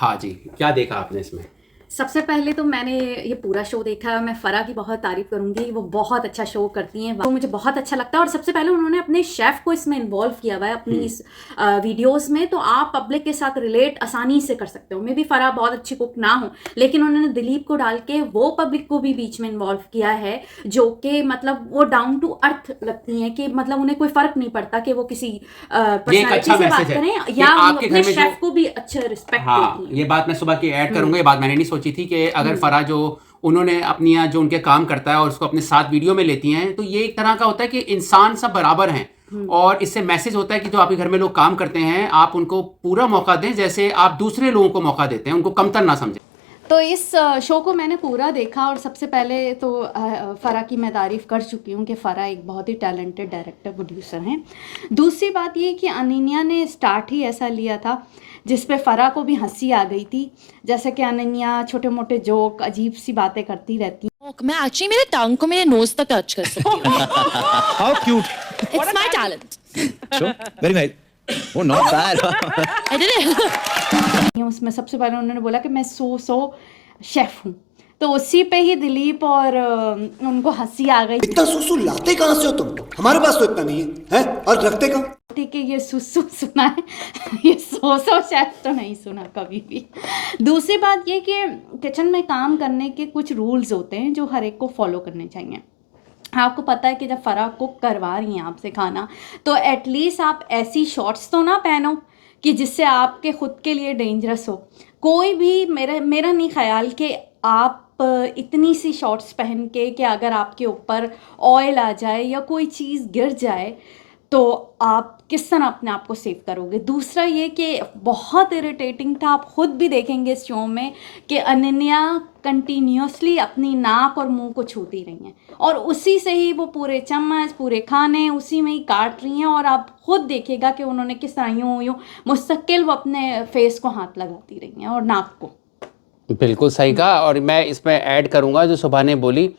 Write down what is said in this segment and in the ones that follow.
हाँ जी, क्या देखा आपने इसमें? सबसे पहले तो मैंने ये पूरा शो देखा है। मैं फ़रा की बहुत तारीफ़ करूँगी, वो बहुत अच्छा शो करती हैं, वो मुझे बहुत अच्छा लगता है। और सबसे पहले उन्होंने अपने शेफ़ को इसमें इन्वॉल्व किया हुआ है अपनी इस वीडियोज़ में, तो आप पब्लिक के साथ रिलेट आसानी से कर सकते हो। मे बी फ़रा बहुत अच्छी कुक ना हो, लेकिन उन्होंने दिलीप को डाल के वो पब्लिक को भी बीच में इन्वॉल्व किया है, जो कि मतलब वो डाउन टू अर्थ लगती हैं, कि मतलब उन्हें कोई फ़र्क नहीं पड़ता कि वो किसी ये एक पर्सनैलिटी अच्छा से मैसेज बात है करें, कि या वो आपके अपने घर में जो, शेफ़ को भी अच्छे रिस्पेक्ट हाँ, देती हैं। ये बात मैं सुबह की ऐड करूंगा। ये बात मैंने नहीं सोची थी कि अगर फरा जो उन्होंने अपनी यहाँ जो उनके काम करता है और उसको अपने साथ वीडियो में लेती हैं, तो ये एक तरह का होता है कि इंसान सब बराबर हैं। और इससे मैसेज होता है कि जो आपके घर में लोग काम करते हैं, आप उनको पूरा मौका दें, जैसे आप दूसरे लोगों को मौका देते हैं, उनको कमतर ना समझें। तो इस शो को मैंने पूरा देखा, और सबसे पहले तो फ़रा की मैं तारीफ़ कर चुकी हूँ कि फ़रा एक बहुत ही टैलेंटेड डायरेक्टर प्रोड्यूसर हैं। दूसरी बात ये कि अनन्या ने स्टार्ट ही ऐसा लिया था जिस पे फ़रा को भी हंसी आ गई थी। जैसे कि अनन्या छोटे मोटे जोक, अजीब सी बातें करती रहती। मैं एक्चुअली मेरे टंग को मेरे नोज तक टच कर सकती हूँ। How cute. It's my talent. Sure. Very nice. Oh, not bad. I did it. उसमें सबसे पहले उन्होंने बोला कि मैं सो शेफ़ हूँ, तो उसी पे ही दिलीप और उनको हंसी आ गई। इतना सुसु लाते कहाँ से हो तुम? हमारे पास तो इतना नहीं है, हैं? और रखते कहाँ? ठीक है, ये सुसु सुना है, ये सो शेफ तो नहीं सुना कभी भी। दूसरी बात ये कि किचन में काम करने के कुछ रूल्स होते हैं जो हर एक को फॉलो करने चाहिए। आपको पता है कि जब फ़रा कुक करवा रही हैं आपसे खाना, तो एटलीस्ट आप ऐसी शॉर्ट्स तो ना पहनो कि जिससे आपके ख़ुद के लिए डेंजरस हो। कोई भी मेरा नहीं ख्याल कि आप इतनी सी शॉर्ट्स पहन के कि अगर आपके ऊपर ऑयल आ जाए या कोई चीज़ गिर जाए, तो आप किस तरह अपने आप को सेव करोगे। दूसरा ये कि बहुत इरिटेटिंग था, आप ख़ुद भी देखेंगे इस शो में, कि अनन्या कंटिन्यूसली अपनी नाक और मुंह को छूती रही हैं, और उसी से ही वो पूरे चम्मच, पूरे खाने उसी में ही काट रही हैं। और आप ख़ुद देखिएगा कि उन्होंने किस तरह यूँ मुस्तकिल वो अपने फेस को हाथ लगाती रही हैं और नाक को। बिल्कुल सही कहा। और मैं इसमें ऐड करूंगा जो सुबह ने बोली,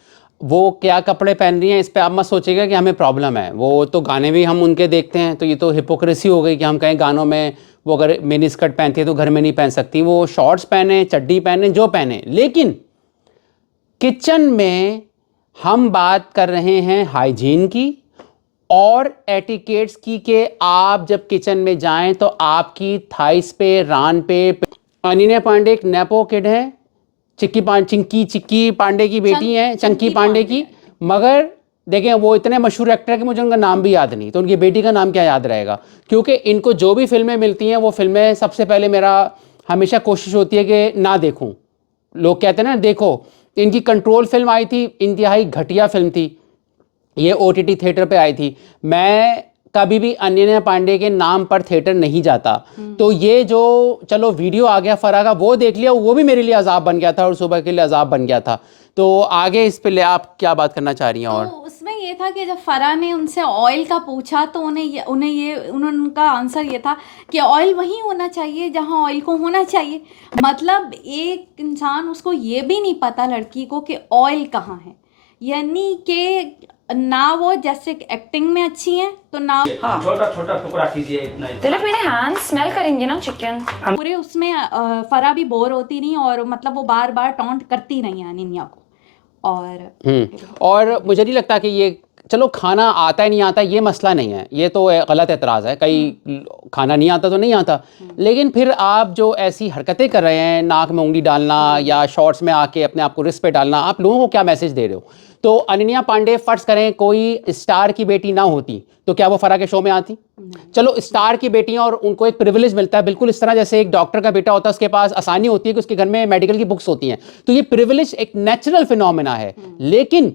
वो क्या कपड़े पहन रही हैं इस पे आप मत सोचिएगा कि हमें प्रॉब्लम है। वो तो गाने भी हम उनके देखते हैं, तो ये तो हिपोक्रेसी हो गई कि हम कहें गानों में वो अगर मिनी स्कर्ट पहनती है तो घर में नहीं पहन सकती। वो शॉर्ट्स पहने, चड्डी पहने, जो पहने, लेकिन किचन में हम बात कर रहे हैं हाइजीन की और एटिकेट्स की, कि आप जब किचन में जाएं तो आपकी थाइस पे, रान पे। अनन्या पांडे एक नेपो किड है, चिक्की पांडे की बेटी हैं, चंकी पांडे की। मगर देखें, वो इतने मशहूर एक्टर है कि मुझे उनका नाम भी याद नहीं, तो उनकी बेटी का नाम क्या याद रहेगा? क्योंकि इनको जो भी फिल्में मिलती हैं, वो फिल्में सबसे पहले मेरा हमेशा कोशिश होती है कि ना देखूं। लोग कहते हैं ना देखो, इनकी कंट्रोल फिल्म आई थी, इंतहाई घटिया फिल्म थी, ये OTT थिएटर पे आई थी। मैं कभी भी अनन्या पांडे के नाम पर थिएटर नहीं जाता। तो ये जो चलो वीडियो आ गया फ़रा का, वो देख लिया, वो भी मेरे लिए अजाब बन गया था और सुबह के लिए अजाब बन गया था। तो आगे इस पे आप क्या बात करना चाह रही हैं? और तो उसमें ये था कि जब फ़रा ने उनसे ऑयल का पूछा, तो उनका आंसर ये था कि ऑयल वहीं होना चाहिए जहां ऑयल को होना चाहिए। मतलब एक इंसान, उसको ये भी नहीं पता लड़की को कि ऑयल कहाँ है, यानी कि ना वो जैसे एक्टिंग में अच्छी हैं, तो ना छोटा छोटा टुकड़ा कीजिए इतना ही। दिलीप, मेरे हैंड स्मेल करेंगे ना चिकन। पूरे उसमें फ़रा भी बोर होती नहीं, और मतलब वो बार बार टॉन्ट करती रही अनन्या को। और मुझे नहीं लगता कि ये, चलो खाना आता है नहीं आता ये मसला नहीं है, ये तो गलत एतराज़ है, कई खाना नहीं आता तो नहीं आता। लेकिन फिर आप जो ऐसी हरकतें कर रहे हैं, नाक में उंगली डालना या शॉर्ट्स में आके अपने आप को रिस्क पे डालना, आप लोगों को क्या मैसेज दे रहे हो? तो अनन्या पांडे फर्ज करें कोई स्टार की बेटी ना होती, तो क्या वो फ़रा के शो में आती? चलो, स्टार की बेटियां और उनको एक प्रिविलेज मिलता है, बिल्कुल इस तरह जैसे एक डॉक्टर का बेटा होता है, उसके पास आसानी होती है कि उसके घर में मेडिकल की बुक्स होती हैं। तो ये प्रिविलेज एक नेचुरल फिनोमेना है। लेकिन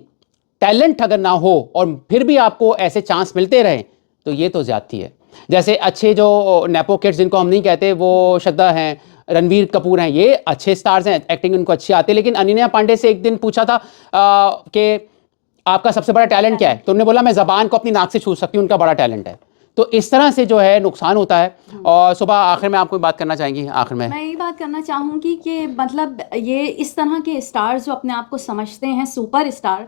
टैलेंट अगर ना हो और फिर भी आपको ऐसे चांस मिलते रहे, तो ये तो ज्यादती है। जैसे अच्छे जो नेपो किड्स, जिनको हम नहीं कहते, वो श्रद्धा हैं, रणवीर कपूर हैं, ये अच्छे स्टार्स हैं, एक्टिंग उनको अच्छी आती है। लेकिन अनन्या पांडे से एक दिन पूछा था कि आपका सबसे बड़ा टैलेंट क्या है, तो उन्होंने बोला मैं ज़बान को अपनी नाक से छू सकती हूँ, उनका बड़ा टैलेंट है। तो इस तरह से जो है नुकसान होता है। और सुबह आखिर में आपको बात करना चाहेंगी? आखिर में मैं यही बात करना चाहूँगी कि मतलब ये इस तरह के स्टार्स जो अपने आप को समझते हैं सुपर स्टार,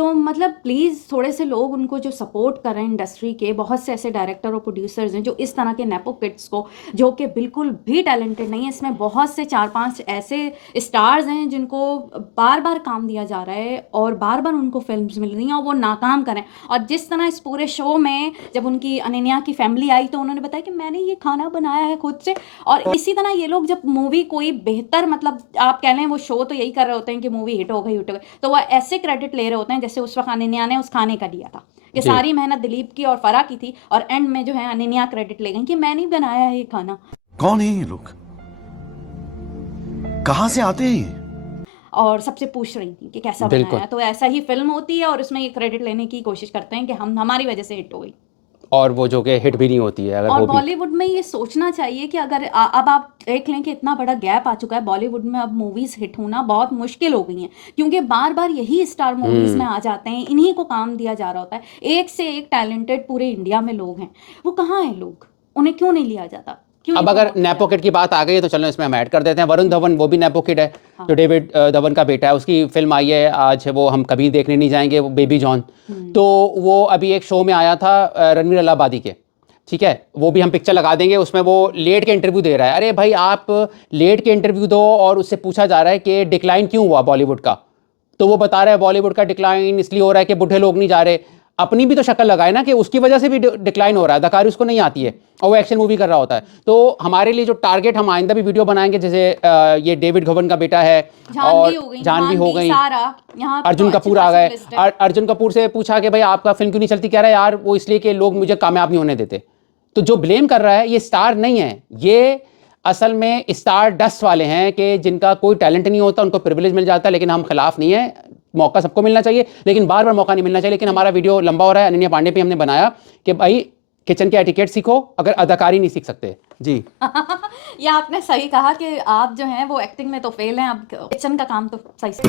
तो मतलब प्लीज़ थोड़े से लोग उनको जो सपोर्ट कर रहे हैं इंडस्ट्री के, बहुत से ऐसे डायरेक्टर और प्रोड्यूसर्स हैं जो इस तरह के नेपो किड्स को, जो कि बिल्कुल भी टैलेंटेड नहीं है, इसमें बहुत से 4-5 ऐसे स्टार्स हैं जिनको बार बार काम दिया जा रहा है और बार बार उनको फिल्म्स मिल रही हैं और वो नाकाम करें। और जिस तरह इस पूरे शो में जब उनकी अनन्या की फैमिली आई तो उन्होंने बताया कि मैंने ये खाना बनाया है खुद से, और इसी तरह ये लोग जब मूवी कोई बेहतर, मतलब आप कह लें वो शो तो यही कर रहे होते हैं कि मूवी हिट हो गई, तो वह ऐसे क्रेडिट ले रहे होते हैं जैसे उस वक्त अनन्या ने उस खाने का दिया था कि जी। सारी मेहनत दिलीप की और फराह की थी, और एंड में जो है अनन्या क्रेडिट ले गई कि मैंने ही बनाया है ये खाना। कौन है ये लोग? कहां से आते हैं ये? और सबसे पूछ रही थी कि कैसा बिल्कुल। बनाया, तो ऐसा ही फिल्म होती है और उसमें ये क्रेडिट लेने की कोशिश करते हैं कि हम, हमारी वजह से हिट हो गई। और वो जो कि हिट भी नहीं होती है, अगर और वो भी। बॉलीवुड में ये सोचना चाहिए कि अगर अब आप देख लें कि इतना बड़ा गैप आ चुका है बॉलीवुड में, अब मूवीज हिट होना बहुत मुश्किल हो गई हैं क्योंकि बार बार यही स्टार मूवीज में आ जाते हैं, इन्हीं को काम दिया जा रहा होता है। एक से एक टैलेंटेड पूरे इंडिया में लोग हैं, वो कहाँ हैं लोग, उन्हें क्यों नहीं लिया जाता? क्यों अब नहीं अगर promote किया नेपो किड की बात आ गई है तो चलो इसमें हम ऐड कर देते हैं। वरुण धवन वो भी नेपो किड है, जो डेविड धवन का बेटा है, उसकी फिल्म आई है आज, वो हम कभी देखने नहीं जाएंगे, वो बेबी जॉन। तो वो अभी एक शो में आया था रणवीर अलाहाबादी के, ठीक है, वो भी हम पिक्चर लगा देंगे, उसमें वो लेट के इंटरव्यू दे रहा है। अरे भाई आप लेट के इंटरव्यू दो, और उससे पूछा जा रहा है कि डिक्लाइन क्यों हुआ बॉलीवुड का, तो वो बता रहा है बॉलीवुड का डिक्लाइन इसलिए हो रहा है कि बूढ़े लोग नहीं जा रहे। अपनी भी तो शक्ल लगाए ना कि उसकी वजह से भी डिक्लाइन हो रहा है, अदाकारी उसको नहीं आती है और वो एक्शन मूवी कर रहा होता है। तो हमारे लिए जो टारगेट, हम आइंदा भी वीडियो बनाएंगे, जैसे ये डेविड धवन का बेटा है और जानवी हो गई, अर्जुन कपूर आ गए। अर्जुन कपूर से पूछा कि भाई आपका फिल्म क्यों नहीं चलती, कह रहा है यार वो इसलिए कि लोग मुझे कामयाब नहीं होने देते। तो जो ब्लेम कर रहा है ये स्टार नहीं है, ये असल में स्टार डस्ट वाले हैं कि जिनका कोई टैलेंट नहीं होता, उनको प्रिविलेज मिल जाता है। लेकिन हम खिलाफ नहीं है, मौका सबको मिलना चाहिए, लेकिन बार बार मौका नहीं मिलना चाहिए। लेकिन हमारा वीडियो लंबा हो रहा है, अनन्या पांडे पे हमने बनाया कि भाई किचन के एटिकेट सीखो, अगर अदाकारी नहीं सीख सकते। जी ये आपने सही कहा कि आप जो हैं वो एक्टिंग में तो फेल हैं, अब किचन का काम तो सही से